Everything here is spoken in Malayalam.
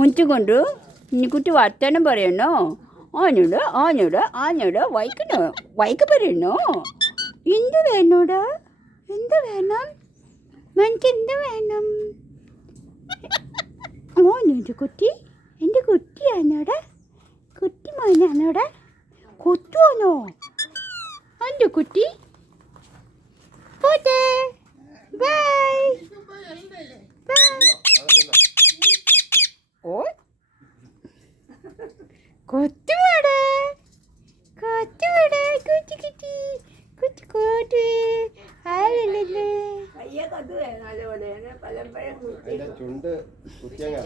ಮುಂಚಿಕೊಂಡು കുട്ടി വർത്തമാനം പറയണോ? ആഞ്ഞോട് വൈക്ക് പറയണോ? എന്ത് വേണോടാ? എന്ത് വേണം? മനക്ക് എന്ത് വേണം? മോനുണ്ട് കുട്ടി, എൻ്റെ കുട്ടിയാണോടാ? കുട്ടി മോനാണോടാ? കൊത്തുവാനോ എൻ്റെ കുട്ടി? പോട്ടെ, ബൈ ബൈ. ഓ കൊത്തുവാടാ, കുട്ടി ആരല്ലേ? ചുണ്ട് കുത്തിയങ്ങ